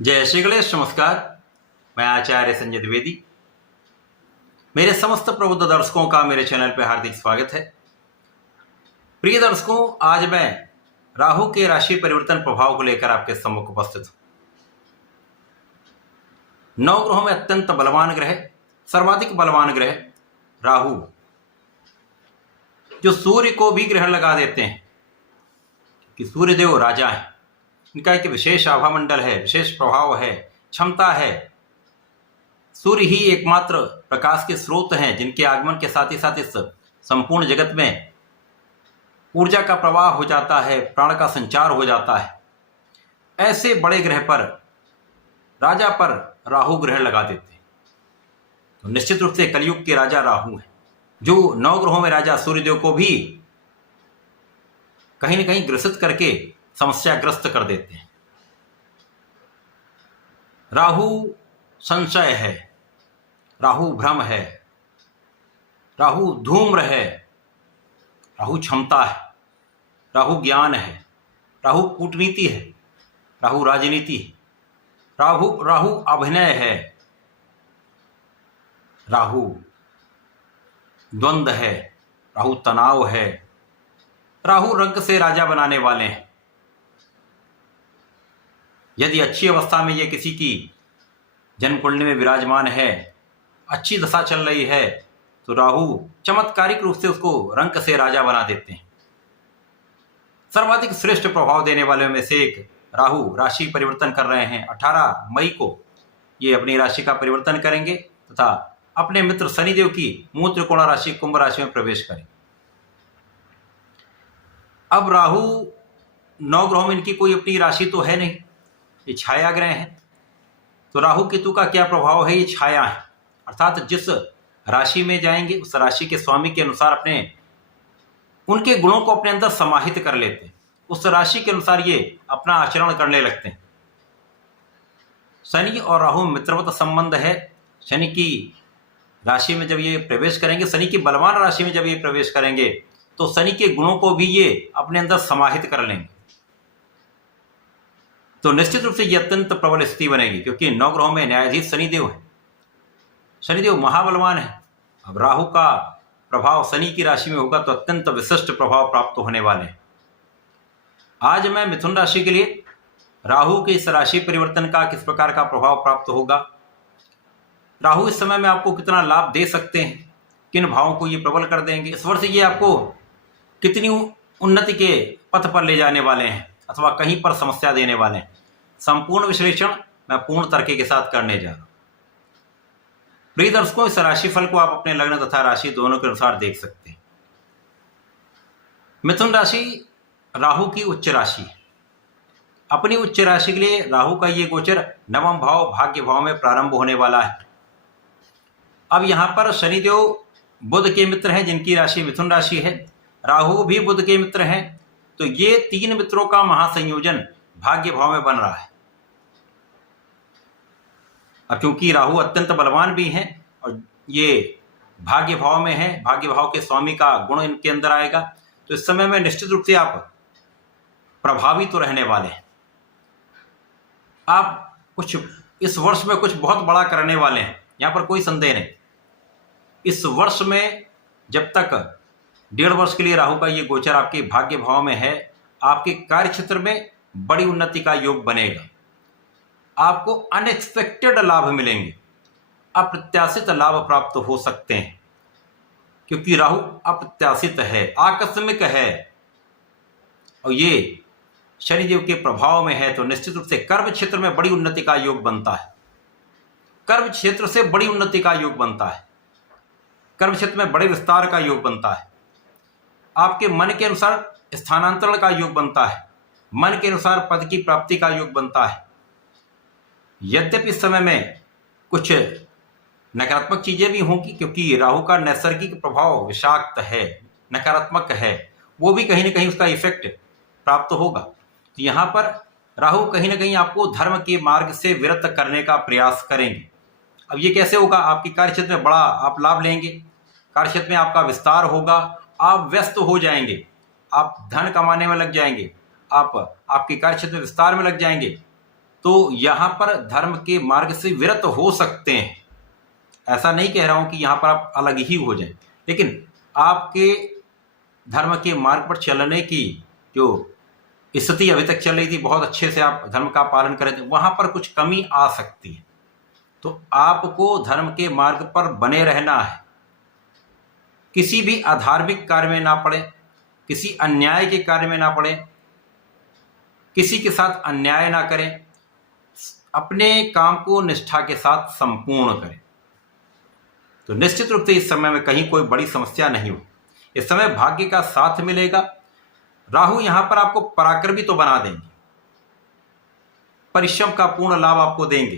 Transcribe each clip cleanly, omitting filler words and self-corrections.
जय श्री गणेश। नमस्कार। मैं आचार्य संजय द्विवेदी। मेरे समस्त प्रबुद्ध दर्शकों का मेरे चैनल पर हार्दिक स्वागत है। प्रिय दर्शकों, आज मैं राहु के राशि परिवर्तन प्रभाव को लेकर आपके सम्मुख उपस्थित हूं। 9 ग्रहों में अत्यंत बलवान ग्रह, सर्वाधिक बलवान ग्रह राहु, जो सूर्य को भी ग्रहण लगा देते हैं कि सूर्यदेव राजा है। इनका एक विशेष आभा मंडल है, विशेष प्रभाव है, क्षमता है। सूर्य ही एकमात्र प्रकाश के स्रोत हैं जिनके आगमन के साथ ही साथ इस संपूर्ण जगत में ऊर्जा का प्रवाह हो जाता है, प्राण का संचार हो जाता है। ऐसे बड़े ग्रह पर, राजा पर राहु ग्रहण लगा देते हैं। तो निश्चित रूप से कलयुग के राजा राहु हैं, जो 9 ग्रहों में राजा सूर्यदेव को भी कहीं न कहीं ग्रसित करके समस्याग्रस्त कर देते हैं। राहु संशय है, राहु भ्रम है, राहु धूम्र है, राहु क्षमता है, राहु ज्ञान है, राहु कूटनीति है, राहु राजनीति है, राहु अभिनय है, राहु द्वंद्व है, राहु तनाव है, राहु रंग से राजा बनाने वाले हैं। यदि अच्छी अवस्था में ये किसी की जन्म कुंडली में विराजमान है, अच्छी दशा चल रही है, तो राहु चमत्कारिक रूप से उसको रंग से राजा बना देते हैं। सर्वाधिक श्रेष्ठ प्रभाव देने वाले में से एक राहु राशि परिवर्तन कर रहे हैं। 18 मई को ये अपनी राशि का परिवर्तन करेंगे तथा अपने मित्र शनिदेव की मूल त्रिकोण राशि कुंभ राशि में प्रवेश करेंगे। अब राहु 9 ग्रहों में इनकी कोई अपनी राशि तो है नहीं, ये छाया ग्रह हैं। तो राहु केतु का क्या प्रभाव है? ये छाया है, अर्थात जिस राशि में जाएंगे उस राशि के स्वामी के अनुसार अपने उनके गुणों को अपने अंदर समाहित कर लेते हैं। उस राशि के अनुसार ये अपना आचरण करने लगते हैं। शनि और राहु मित्रवत संबंध है। शनि की राशि में जब ये प्रवेश करेंगे, शनि की बलवान राशि में जब ये प्रवेश करेंगे, तो शनि के गुणों को भी ये अपने अंदर समाहित कर लेंगे। तो निश्चित रूप से ये अत्यंत प्रबल स्थिति बनेगी, क्योंकि 9 ग्रहों में न्यायाधीश शनिदेव है। शनिदेव महाबलवान है। अब राहु का प्रभाव शनि की राशि में होगा तो अत्यंत विशिष्ट प्रभाव प्राप्त होने वाले हैं। आज मैं मिथुन राशि के लिए राहु के इस राशि परिवर्तन का किस प्रकार का प्रभाव प्राप्त होगा, राहु इस समय में आपको कितना लाभ दे सकते हैं, किन भावों को ये प्रबल कर देंगे, इस वर्ष ये आपको कितनी उन्नति के पथ पर ले जाने वाले हैं अथवा कहीं पर समस्या देने वाले हैं, संपूर्ण विश्लेषण मैं पूर्ण तर्क के साथ करने जा रहा हूं। प्रिय दर्शकों, इस राशिफल को आप अपने लग्न तथा राशि दोनों के अनुसार देख सकते हैं। मिथुन राशि राहु की उच्च राशि है। अपनी उच्च राशि के लिए राहु का ये गोचर 9वां भाव भाग्य भाव में प्रारंभ होने वाला है। अब यहां पर शनिदेव बुध के मित्र हैं, जिनकी राशि मिथुन राशि है। राहु भी बुध के मित्र हैं, तो ये 3 मित्रों का महासंयोजन भाग्य भाव में बन रहा है। अब क्योंकि राहु अत्यंत बलवान भी हैं और ये भाग्य भाव में है, भाग्य भाव के स्वामी का गुण इनके अंदर आएगा, तो इस समय में निश्चित रूप से आप प्रभावित तो रहने वाले हैं। आप कुछ इस वर्ष में कुछ बहुत बड़ा करने वाले हैं, यहां पर कोई संदेह नहीं। इस वर्ष में जब तक 1.5 वर्ष के लिए राहु का ये गोचर आपके भाग्य भाव में है, आपके कार्य क्षेत्र में बड़ी उन्नति का योग बनेगा। आपको अनएक्सपेक्टेड लाभ मिलेंगे, अप्रत्याशित लाभ प्राप्त हो सकते हैं, क्योंकि राहु अप्रत्याशित है, आकस्मिक है और ये शनिदेव के प्रभाव में है। तो निश्चित रूप से कर्म क्षेत्र में बड़ी उन्नति का योग बनता है। कर्म क्षेत्र से बड़ी उन्नति का योग बनता है। कर्म क्षेत्र में बड़े विस्तार का योग बनता है। आपके मन के अनुसार स्थानांतरण का योग बनता है। मन के अनुसार पद की प्राप्ति का योग बनता है। यद्यपि इस समय में कुछ नकारात्मक चीजें भी होंगी, क्योंकि राहु का नैसर्गिक प्रभाव विषाक्त है, नकारात्मक है, वो भी कहीं ना कहीं उसका इफेक्ट प्राप्त होगा। तो यहाँ पर राहु कहीं ना कहीं आपको धर्म के मार्ग से विरत करने का प्रयास करेंगे। अब ये कैसे होगा? आपके कार्य क्षेत्र में बड़ा आप लाभ लेंगे, कार्य क्षेत्र में आपका विस्तार होगा, आप व्यस्त हो जाएंगे, आप धन कमाने में लग जाएंगे, आप आपके कार्य क्षेत्र में विस्तार में लग जाएंगे। तो यहाँ पर धर्म के मार्ग से विरत हो सकते हैं। ऐसा नहीं कह रहा हूं कि यहाँ पर आप अलग ही हो जाएं, लेकिन आपके धर्म के मार्ग पर चलने की जो स्थिति अभी तक चल रही थी, बहुत अच्छे से आप धर्म का पालन कर रहे थे, वहां पर कुछ कमी आ सकती है। तो आपको धर्म के मार्ग पर बने रहना है, किसी भी अधार्मिक कार्य में ना पड़े, किसी अन्याय के कार्य में ना पड़े, किसी के साथ अन्याय ना करें, अपने काम को निष्ठा के साथ संपूर्ण करें। तो निश्चित रूप से इस समय में कहीं कोई बड़ी समस्या नहीं हो। इस समय भाग्य का साथ मिलेगा। राहु यहां पर आपको पराक्रमी तो बना देंगे, परिश्रम का पूर्ण लाभ आपको देंगे,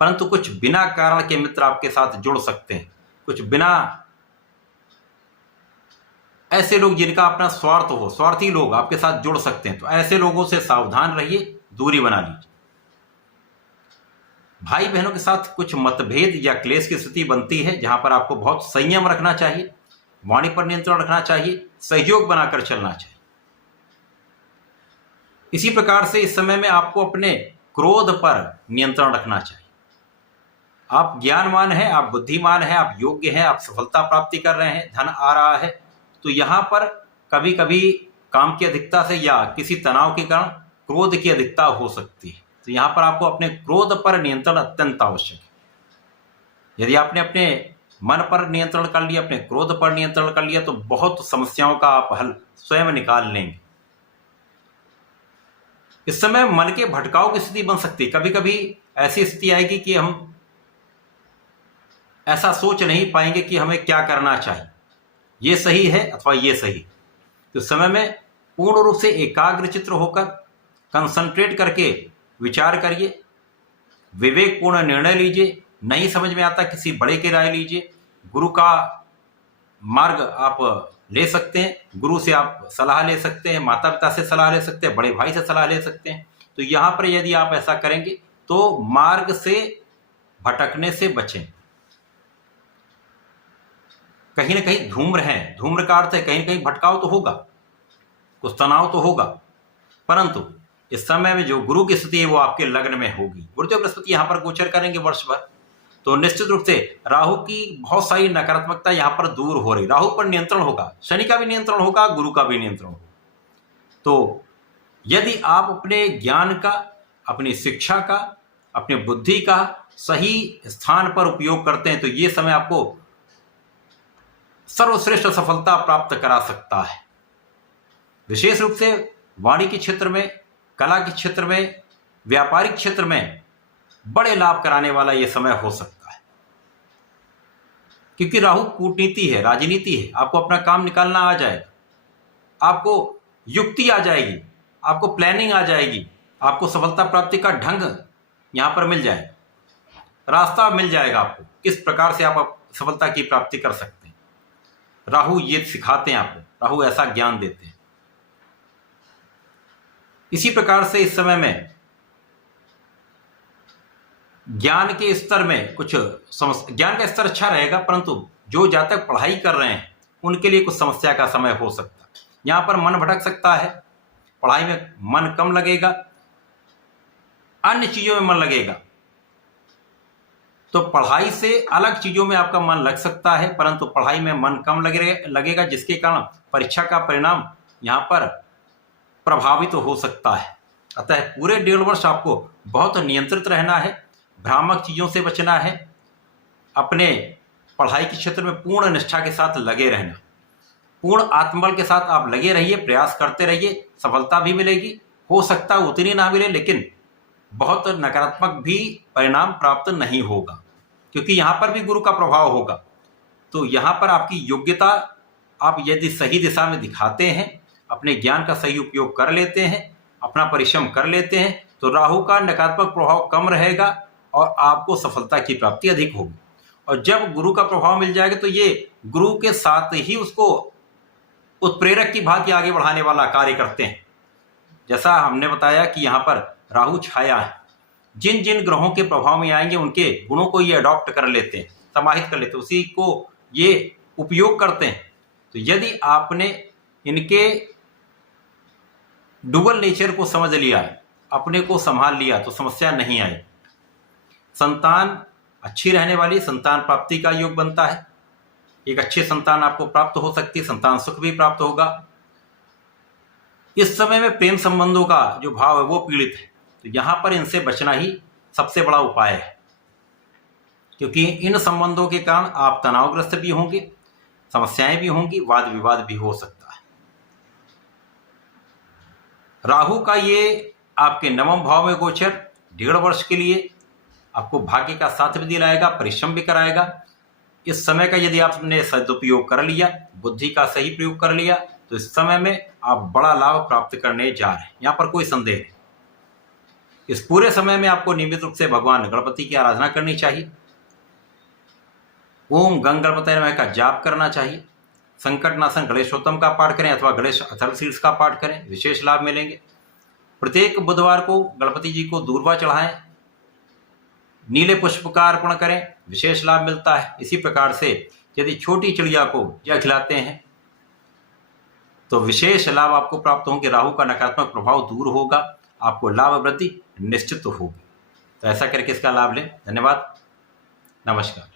परंतु कुछ बिना कारण के मित्र आपके साथ जुड़ सकते हैं। कुछ बिना ऐसे लोग जिनका अपना स्वार्थ हो, स्वार्थी लोग आपके साथ जुड़ सकते हैं। तो ऐसे लोगों से सावधान रहिए, दूरी बना लीजिए। भाई बहनों के साथ कुछ मतभेद या क्लेश की स्थिति बनती है, जहां पर आपको बहुत संयम रखना चाहिए, वाणी पर नियंत्रण रखना चाहिए, सहयोग बनाकर चलना चाहिए। इसी प्रकार से इस समय में आपको अपने क्रोध पर नियंत्रण रखना चाहिए। आप ज्ञानवान हैं, आप बुद्धिमान हैं, आप योग्य हैं, आप सफलता प्राप्ति कर रहे हैं, धन आ रहा है, तो यहां पर कभी कभी काम की अधिकता से या किसी तनाव के कारण क्रोध की अधिकता हो सकती है। तो यहां पर आपको अपने क्रोध पर नियंत्रण अत्यंत आवश्यक है। यदि आपने अपने मन पर नियंत्रण कर लिया, अपने क्रोध पर नियंत्रण कर लिया, तो बहुत समस्याओं का आप हल स्वयं निकाल लेंगे। इस समय मन के भटकाव की स्थिति बन सकती है। कभी कभी ऐसी स्थिति आएगी कि हम ऐसा सोच नहीं पाएंगे कि हमें क्या करना चाहिए, ये सही है अथवा ये सही। तो समय में पूर्ण रूप से एकाग्र चित्र होकर कंसंट्रेट करके विचार करिए, विवेकपूर्ण निर्णय लीजिए। नहीं समझ में आता, किसी बड़े की राय लीजिए, गुरु का मार्ग आप ले सकते हैं, गुरु से आप सलाह ले सकते हैं, माता पिता से सलाह ले सकते हैं, बड़े भाई से सलाह ले सकते हैं। तो यहाँ पर यदि आप ऐसा करेंगे तो मार्ग से भटकने से बचें। कहीं ना कहीं धूम्र है, धूम्र का अर्थ है कहीं ना कहीं भटकाव तो होगा, कुछ तनाव तो होगा, परंतु इस समय में जो गुरु की स्थिति है वो आपके लग्न में होगी। गुरुदेव बृहस्पति यहाँ पर गोचर करेंगे वर्ष भर, तो निश्चित रूप से राहु की बहुत सारी नकारात्मकता यहाँ पर दूर हो रही। राहु पर नियंत्रण होगा, शनि का भी नियंत्रण होगा, गुरु का भी नियंत्रण होगा। तो यदि आप अपने ज्ञान का, अपनी शिक्षा का, अपनी बुद्धि का सही स्थान पर उपयोग करते हैं तो ये समय आपको सर्वश्रेष्ठ सफलता प्राप्त करा सकता है। विशेष रूप से वाणी के क्षेत्र में, कला के क्षेत्र में, व्यापारिक क्षेत्र में बड़े लाभ कराने वाला यह समय हो सकता है, क्योंकि राहु कूटनीति है, राजनीति है। आपको अपना काम निकालना आ जाएगा, आपको युक्ति आ जाएगी, आपको प्लानिंग आ जाएगी, आपको सफलता प्राप्ति का ढंग यहां पर मिल जाएगा, रास्ता मिल जाएगा आपको किस प्रकार से आप सफलता की प्राप्ति कर सकते हैं। राहु ये सिखाते हैं आपको, राहु ऐसा ज्ञान देते हैं। इसी प्रकार से इस समय में ज्ञान के स्तर में कुछ ज्ञान का स्तर अच्छा रहेगा, परंतु जो जातक पढ़ाई कर रहे हैं उनके लिए कुछ समस्या का समय हो सकता है। यहां पर मन भटक सकता है, पढ़ाई में मन कम लगेगा, अन्य चीजों में मन लगेगा। तो पढ़ाई से अलग चीजों में आपका मन लग सकता है, परंतु पढ़ाई में मन कम लगेगा, जिसके कारण परीक्षा का परिणाम यहां पर प्रभावित हो सकता है। अतः पूरे 1.5 वर्ष आपको बहुत नियंत्रित रहना है, भ्रामक चीजों से बचना है, अपने पढ़ाई के क्षेत्र में पूर्ण निष्ठा के साथ लगे रहना, पूर्ण आत्मबल के साथ आप लगे रहिए, प्रयास करते रहिए, सफलता भी मिलेगी। हो सकता है उतनी ना मिले, लेकिन बहुत नकारात्मक भी परिणाम प्राप्त नहीं होगा, क्योंकि यहां पर भी गुरु का प्रभाव होगा। तो यहां पर आपकी योग्यता आप यदि सही दिशा में दिखाते हैं, अपने ज्ञान का सही उपयोग कर लेते हैं, अपना परिश्रम कर लेते हैं, तो राहु का नकारात्मक प्रभाव कम रहेगा और आपको सफलता की प्राप्ति अधिक होगी। और जब गुरु का प्रभाव मिल जाएगा तो ये गुरु के साथ ही उसको उत्प्रेरक की भांति आगे बढ़ाने वाला कार्य करते हैं। जैसा हमने बताया कि यहाँ पर राहु छाया है, जिन जिन ग्रहों के प्रभाव में आएंगे उनके गुणों को ये अडॉप्ट कर लेते हैं, समाहित कर लेते हैं, उसी को ये उपयोग करते हैं। तो यदि आपने इनके डुअल नेचर को समझ लिया है, अपने को संभाल लिया तो समस्या नहीं आई। संतान अच्छी रहने वाली, संतान प्राप्ति का योग बनता है। एक अच्छी संतान आपको प्राप्त हो सकती है, संतान सुख भी प्राप्त होगा। इस समय में प्रेम संबंधों का जो भाव है वो पीड़ित है, तो यहां पर इनसे बचना ही सबसे बड़ा उपाय है, क्योंकि इन संबंधों के कारण आप तनावग्रस्त भी होंगे, समस्याएं भी होंगी, वाद विवाद भी हो सकता है। राहु का ये आपके नवम भाव में गोचर 1.5 वर्ष के लिए आपको भाग्य का साथ भी दिलाएगा, परिश्रम भी कराएगा। इस समय का यदि आपने सदुपयोग कर लिया, बुद्धि का सही प्रयोग कर लिया, तो इस समय में आप बड़ा लाभ प्राप्त करने जा रहे हैं, यहाँ पर कोई संदेह नहीं। इस पूरे समय में आपको नियमित रूप से भगवान गणपति की आराधना करनी चाहिए, ओम गंग गणपतये नमः का जाप करना चाहिए, संकटनाशन गणेशोत्तम का पाठ करें अथवा गणेश अथर्वशीर्ष का पाठ करें, विशेष लाभ मिलेंगे। प्रत्येक बुधवार को गणपति जी को दूर्वा चढ़ाएं, नीले पुष्प का अर्पण करें, विशेष लाभ मिलता है। इसी प्रकार से यदि छोटी चिड़िया को या खिलाते हैं तो विशेष लाभ आपको प्राप्त होंगे, राहु का नकारात्मक प्रभाव दूर होगा, आपको लाभ वृद्धि निश्चित होगी। तो ऐसा करके इसका लाभ लें। धन्यवाद, नमस्कार।